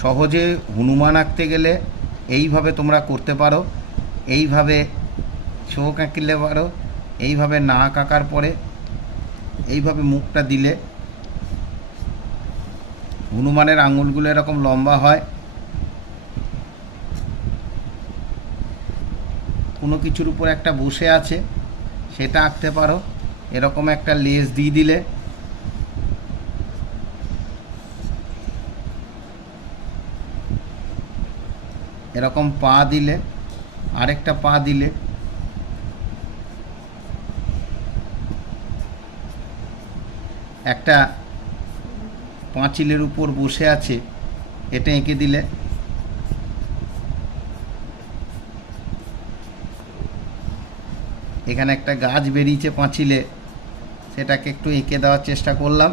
সহজে হনুমান আঁকতে গেলে এইভাবে তোমরা করতে পারো। এইভাবে চোখ আঁকলে পারো, এইভাবে নাক আঁকার পরে এইভাবে মুখটা দিলে হনুমানের আঙুলগুলো এরকম লম্বা হয়। কোনো কিছুর উপর একটা বসে আছে সেটা আঁকতে পারো। এরকম একটা লেজ দিয়ে দিলে, এরকম পা দিলে, আরেকটা পা দিলে, একটা পাঁচিলের উপর বসে আছে এটা এঁকে দিলে, এখানে একটা গাছ বেরিয়েছে পাঁচিলে, সেটাকে একটু এঁকে দেওয়ার চেষ্টা করলাম।